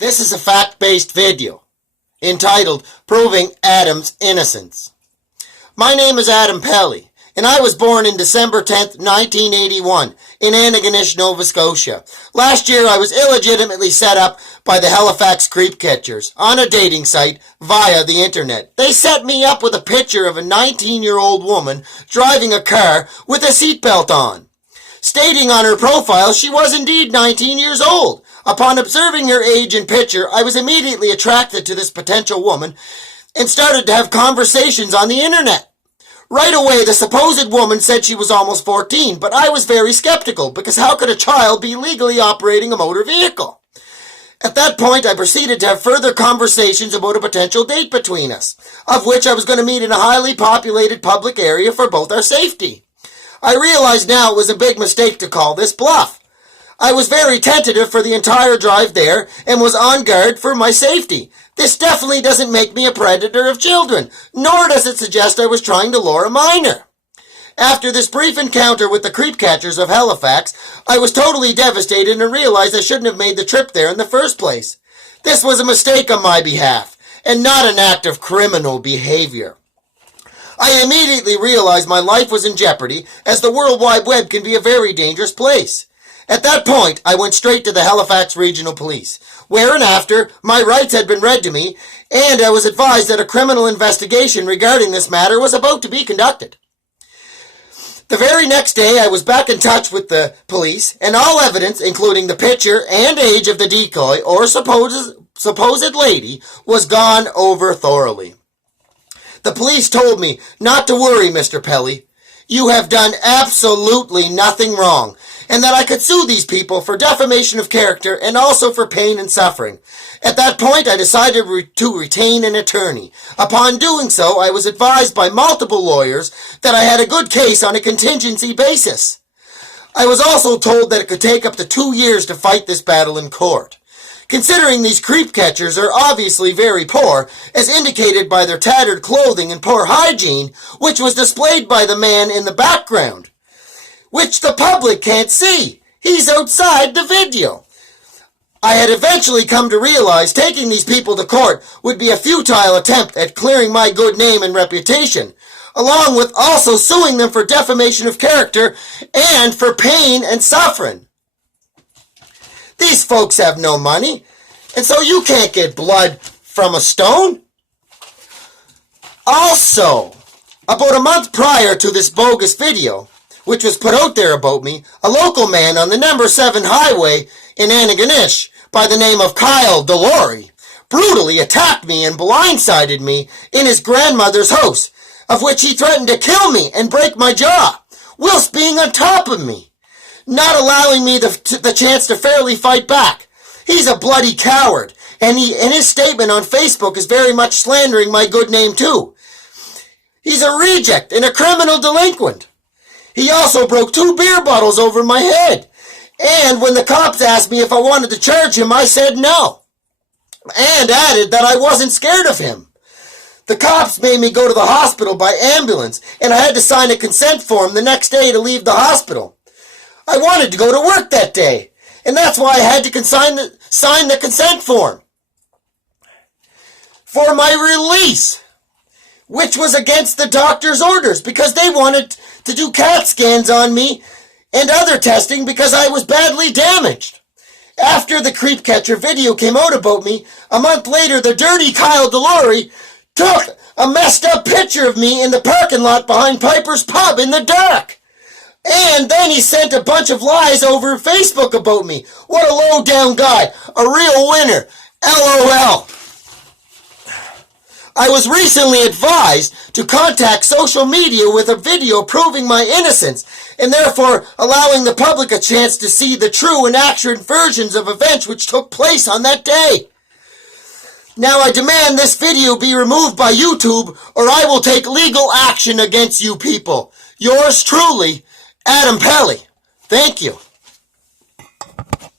This is a fact-based video entitled Proving Adam's Innocence. My name is Adam Pelly, and I was born in December 10th, 1981 in Antigonish, Nova Scotia. Last year I was illegitimately set up by the Halifax creep catchers on a dating site via the internet. They set me up with a picture of a 19-year-old woman driving a car with a seatbelt on, stating on her profile she was indeed 19 years old. Upon observing her age and picture, I was immediately attracted to this potential woman and started to have conversations on the internet. Right away, the supposed woman said she was almost 14, but I was very skeptical because how could a child be legally operating a motor vehicle? At that point, I proceeded to have further conversations about a potential date between us, of which I was going to meet in a highly populated public area for both our safety. I realize now it was a big mistake to call this bluff. I was very tentative for the entire drive there and was on guard for my safety. This definitely doesn't make me a predator of children, nor does it suggest I was trying to lure a minor. After this brief encounter with the creep catchers of Halifax, I was totally devastated and realized I shouldn't have made the trip there in the first place. This was a mistake on my behalf, and not an act of criminal behavior. I immediately realized my life was in jeopardy, as the World Wide Web can be a very dangerous place. At that point, I went straight to the Halifax Regional Police, where and after my rights had been read to me, and I was advised that a criminal investigation regarding this matter was about to be conducted. The very next day, I was back in touch with the police, and all evidence, including the picture and age of the decoy or supposed lady, was gone over thoroughly. The police told me not to worry, Mr. Pelly. You have done absolutely nothing wrong, and that I could sue these people for defamation of character and also for pain and suffering. At that point, I decided to retain an attorney. Upon doing so, I was advised by multiple lawyers that I had a good case on a contingency basis. I was also told that it could take up to 2 years to fight this battle in court. Considering these creep catchers are obviously very poor, as indicated by their tattered clothing and poor hygiene, which was displayed by the man in the background, which the public can't see. He's outside the video. I had eventually come to realize taking these people to court would be a futile attempt at clearing my good name and reputation, along with also suing them for defamation of character and for pain and suffering. These folks have no money, and so you can't get blood from a stone. Also, about a month prior to this bogus video, which was put out there about me, a local man on the number 7 highway in Antigonish by the name of Kyle Delory brutally attacked me and blindsided me in his grandmother's house, of which he threatened to kill me and break my jaw, whilst being on top of me, not allowing me the chance to fairly fight back. He's a bloody coward, and his statement on Facebook is very much slandering my good name too. He's a reject and a criminal delinquent. He also broke 2 beer bottles over my head, and when the cops asked me if I wanted to charge him, I said no, and added that I wasn't scared of him. The cops made me go to the hospital by ambulance, and I had to sign a consent form the next day to leave the hospital. I wanted to go to work that day, and that's why I had to sign the consent form for my release, which was against the doctor's orders because they wanted to do CAT scans on me and other testing because I was badly damaged. After the creep catcher video came out about me, a month later the dirty Kyle Delory took a messed up picture of me in the parking lot behind Piper's Pub in the dark. And then he sent a bunch of lies over Facebook about me. What a low-down guy. A real winner. LOL. I was recently advised to contact social media with a video proving my innocence, and therefore allowing the public a chance to see the true and accurate versions of events which took place on that day. Now I demand this video be removed by YouTube, or I will take legal action against you people. Yours truly, Adam Pelly. Thank you.